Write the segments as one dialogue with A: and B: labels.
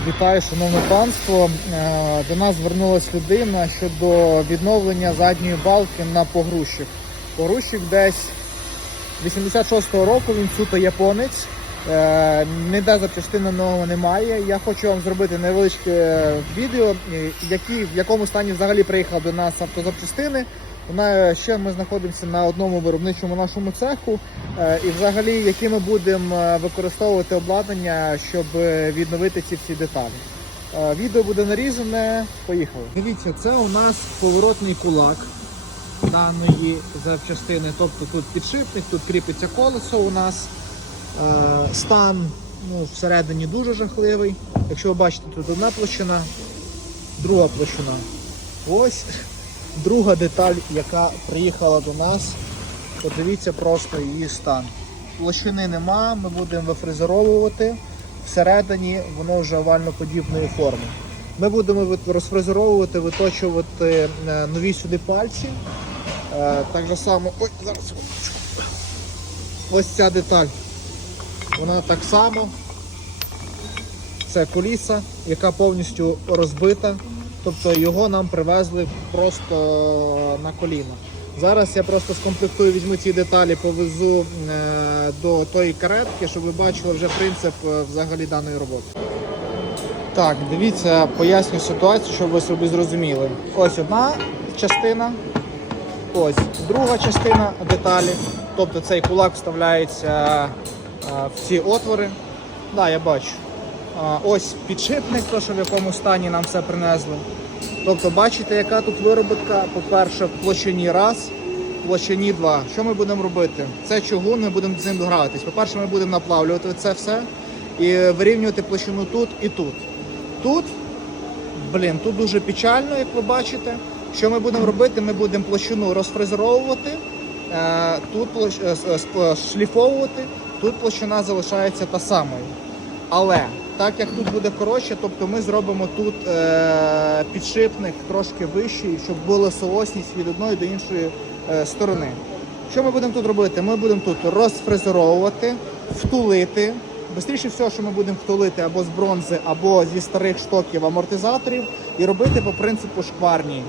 A: Вітаю, шановне панство. Е, До нас звернулася людина щодо відновлення задньої балки на погрущик. Погрущик десь 86-го року, він суто японець. Е, Ніде запчастини нового немає. Я хочу вам зробити невеличке відео, е, які, в якому стані взагалі приїхав до нас автозапчастини. Вона ще ми знаходимося на одному виробничому нашому цеху. Е, І взагалі, які ми будемо е, використовувати обладнання, щоб е, відновити ці всі деталі. Е, Відео буде нарізане. Поїхали. Дивіться, це у нас поворотний кулак даної запчастини. Тобто тут підшипник, тут кріпиться колесо у нас. Е, Стан ну, всередині дуже жахливий. Якщо ви бачите, тут одна площина, друга площина. Ось друга деталь, яка приїхала до нас. Подивіться просто її стан. Площини нема, ми будемо вифрезеровувати. Всередині воно вже овально-подібної форми. Ми будемо розфрезеровувати, виточувати е, нові сюди пальці. Е, Так само. Ой, зараз. Ось ця деталь. Вона так само. Це коліса, яка повністю розбита. Тобто його нам привезли просто на коліно. Зараз я просто скомплектую, візьму ці деталі, повезу е, до тої каретки, щоб ви бачили вже принцип е, взагалі даної роботи. Так, дивіться, поясню ситуацію, щоб ви собі зрозуміли. Ось одна частина, ось друга частина деталі. Тобто цей кулак вставляється в ці отвори. Да, я бачу. Ось підшипник, то, що в якому стані нам все принесли. Тобто, бачите, яка тут вироботка. По-перше, в площині раз, в площині два. Що ми будемо робити? Це чугун, ми будемо з ним дограватись. По-перше, ми будемо наплавлювати це все і вирівнювати площину тут і тут. Тут, блін, тут дуже печально, як ви бачите. Що ми будемо робити? Ми будемо площину розфрезеровувати, е, тут е, е, шліфовувати, тут площина залишається та самою. Але так як тут буде коротше, тобто ми зробимо тут е, підшипник трошки вищий, щоб була соосність від одної до іншої е, сторони. Що ми будемо тут робити? Ми будемо тут розфрезеровувати, втулити. Бистріше всього, що ми будемо втулити або з бронзи, або зі старих штоків амортизаторів і робити по принципу шкварні.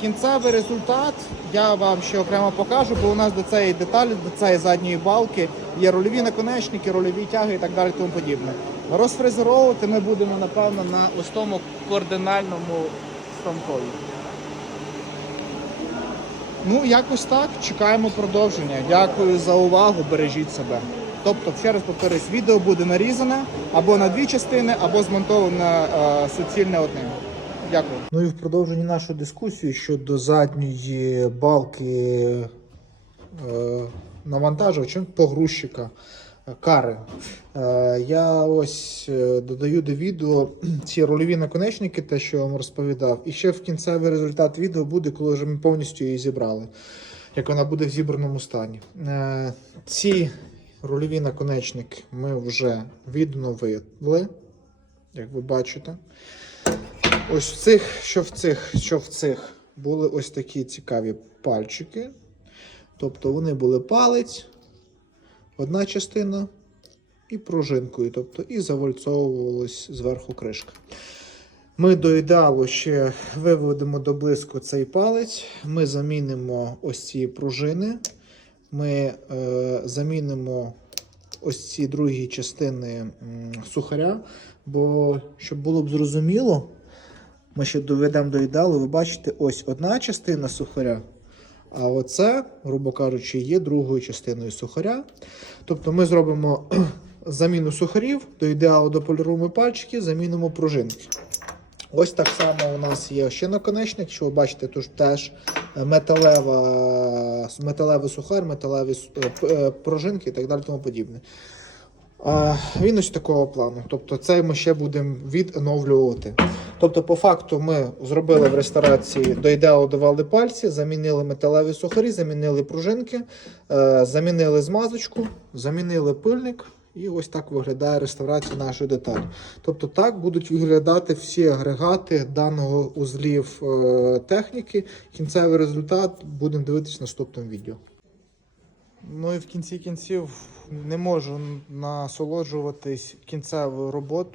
A: Кінцевий результат я вам ще окремо покажу, бо у нас до цієї деталі, до цієї задньої балки є рульові наконечники, рульові тяги і так далі. Тому подібне. Розфрезеровувати ми будемо напевно на ось тому координальному станкові. Ну, якось так. Чекаємо продовження. Дякую за увагу. Бережіть себе. Тобто, ще раз повторюсь, відео буде нарізане або на дві частини, або змонтоване е, суцільне одним. Дякую. Ну і в продовженні нашої дискусії щодо задньої балки е, навантажувача, погрузчика е, кари. Е, я ось е, додаю до відео ці рольові наконечники, те, що я вам розповідав. І ще в кінцевий результат відео буде, коли вже ми повністю її зібрали, як вона буде в зібраному стані. Е, ці рольові наконечники ми вже відновили, як ви бачите. Ось в цих, що в цих, що в цих були ось такі цікаві пальчики. Тобто вони були палець, одна частина і пружинкою, тобто і завальцовувалась зверху кришка. Ми до ідеалу ще виведемо до блиску цей палець. Ми замінимо ось ці пружини. Ми е, замінимо ось ці другі частини м, сухаря. Бо щоб було б зрозуміло, ми ще доведемо до ідеалу. Ви бачите, ось одна частина сухаря. А оце, грубо кажучи, є другою частиною сухаря. Тобто ми зробимо заміну сухарів до ідеалу дополіруємо пальчики, замінимо пружинки. Ось так само у нас є ще наконечник, що ви бачите, тут теж металева, металевий сухар, металеві е, е, пружинки і так далі тому подібне. Він ось такого плану. Тобто це ми ще будемо відновлювати. Тобто, по факту, ми зробили в реставрації до ідеалу давали пальці, замінили металеві сухарі, замінили пружинки, е, замінили змазочку, замінили пильник. І ось так виглядає реставрація нашої деталі. Тобто так будуть виглядати всі агрегати даного узлів е, техніки. Кінцевий результат будемо дивитися в наступному відео. Ну і в кінці кінців не можу насолоджуватись кінцевою роботою.